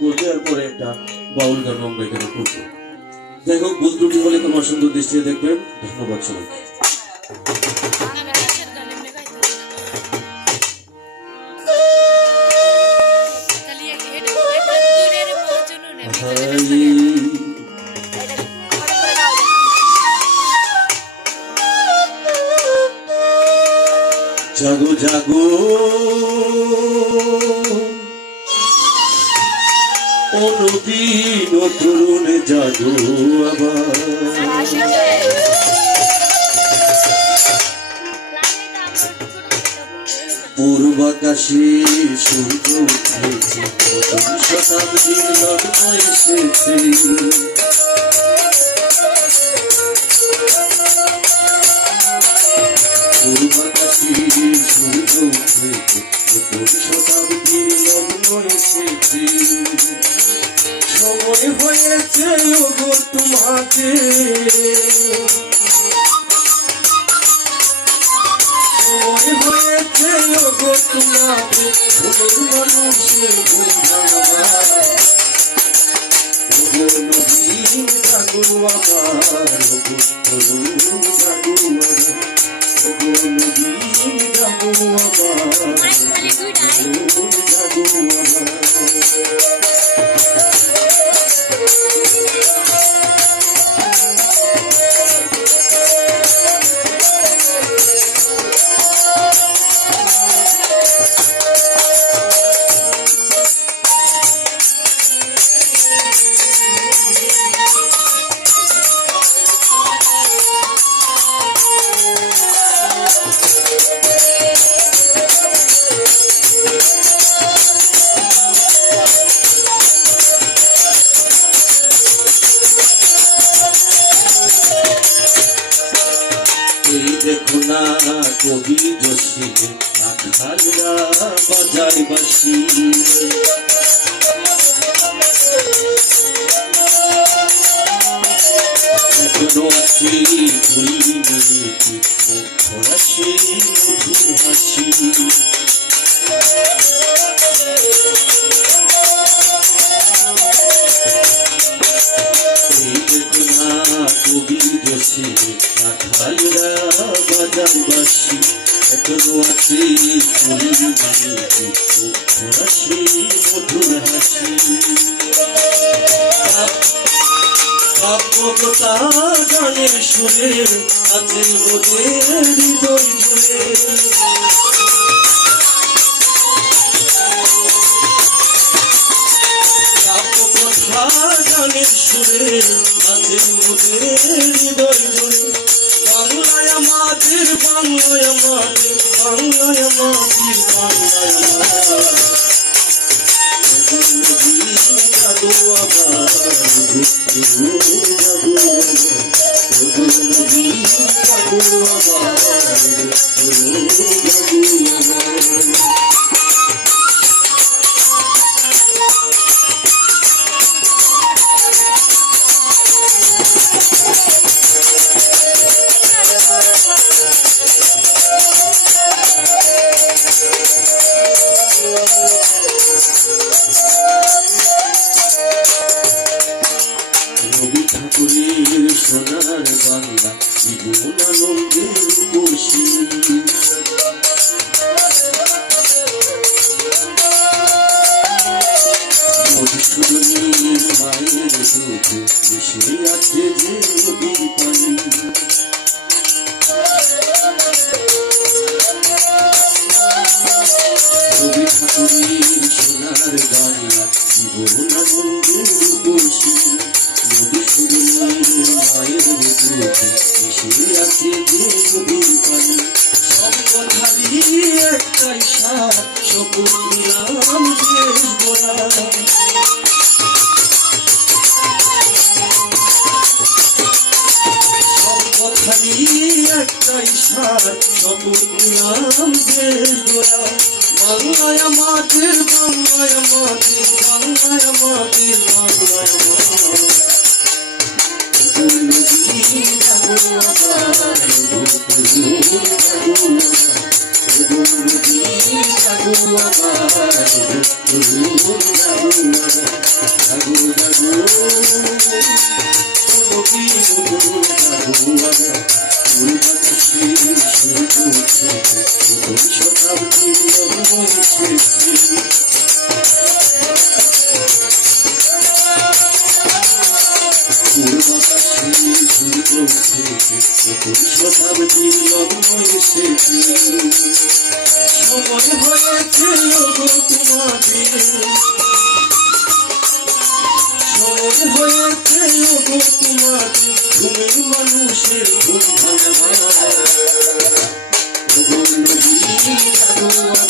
করবে আর পরে একটা বাউল গান আমরা এখানে করব? যাই হোক ভুল ত্রুটি হলে তোমার সুন্দর দৃষ্টিতে দেখবেন। ধন্যবাদ সবাইকে। জাগো জাগো। অনুদিন তরুণ জাগো আবার। সূর্য উঠেছে শতাব্দীর লগ্ন এসেছে। পূর্বাকাশে সূর্য উঠেছে হয়েছে ওগো তোমাকে। হয়েছে ওগো তোমাকে মানুষের জাগো তরুণ জাগো জাগো তরুণ জাগো আবার এই দেখো না কবি যোশী আখালরা বাজায় বাসি। এখনও আছি ভুলি মিলিতি ফরাসি, মধুর হাসি। কবি যোশী আখালরা বাসি এখনও আছি ফরাসি মধুর হাসি কাব্যকতা গানের সুরে আছে মোদের হৃদয় জুড়ে গানের সুরে আছে মোদের হৃদয় জুড়ে আমাদের বাংলায় মাটির বাংলায় মাটির বাংলায়। আমাদের রবি ঠাকুরের সোনার বাংলা জীবন আনন্দের বসি মধুসূদনীর মায়ের দুধে মিশে আছে যে নদীর ঠাকুরের সোনার বাংলা জীবন আনন্দের বসি মধুসূদনীর মায়ের দুধে মিশে আছে নদীর পানি সব কথারই একটাই সার সকল নিলাম দেশ কথারই একটাই সার সকল নিলাম দেশ গোড়া বাংলায় মাটির বাংলায় মাটির বাংলায় মাটির বাংলায় Thank you. সময় হয়েছে তোমাদের ধন্যবাদ।